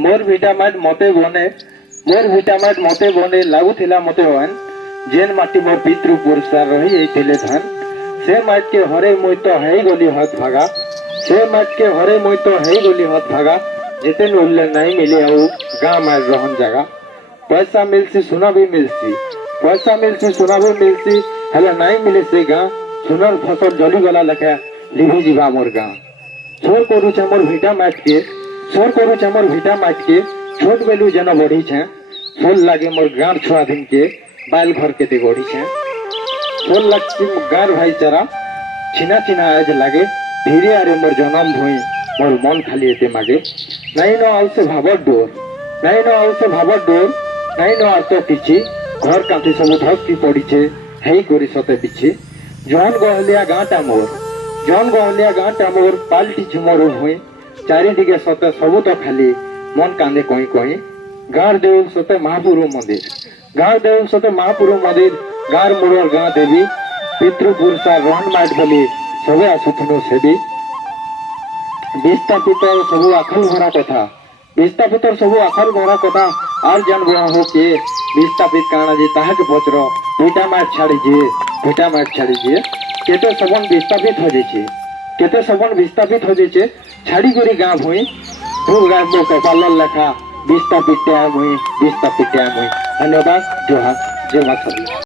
मोर भिटामाइट मते बने लागुथिला मते वन जेन माटी मोर पितृ पुरस्कार रही एथिले धन से माट के हरे मुई तो है गली हत भागा से माट के हरे मुई तो है गली हत भागा जिते उल्ले नहीं मिले आउ गाँव में रहन जगह पैसा मिलसी सुना भी मिलसी पैसा मिलसी सुना भी मिलसी हेले नहीं मिले से गाँ सुनर फसल जली गला लेखा लिभि जीवा मोर गाँ छोर करूचे मोर भिटा माट के छोट बेलू जन बढ़ी छे फूल लागे मोर गाँव छुआ दिन के बाल घर के गढ़ी छे फूल लगती गाँव भाईचारा छिना छिना आज लागे धीरे आरे मोर जन्म भूई मोर मन खाली एते मागे नहीं न आउ से भाबर डोर नहीं न आस तो किछि घर कांथी सब धसकी पड़ी छे हेई करी सते पिछि जौन गहलिया गाँटा मोर पाल्टी झुमर हुई चारिदिगे सते सबू तो खाली मन कांदे कहीं कहीं गाँव देउल सते महापुरु मंदिर गाँव मुड़र गाँ देवी पितृपुरुषा रहन माट बोली सबे आसुथुनु सेबी विस्थापितर सबू आखल भरा कथा आर जानबो हो के विस्थापित काना जे ताहा के पचरो भिटा माट छाड़ी जे केते सबन विस्थापित हो जेछे छाड़ी करी गाँ भई खूब गाँव कपाल लेखा विस्थापित धन्यवाद जोहार जय माता दी।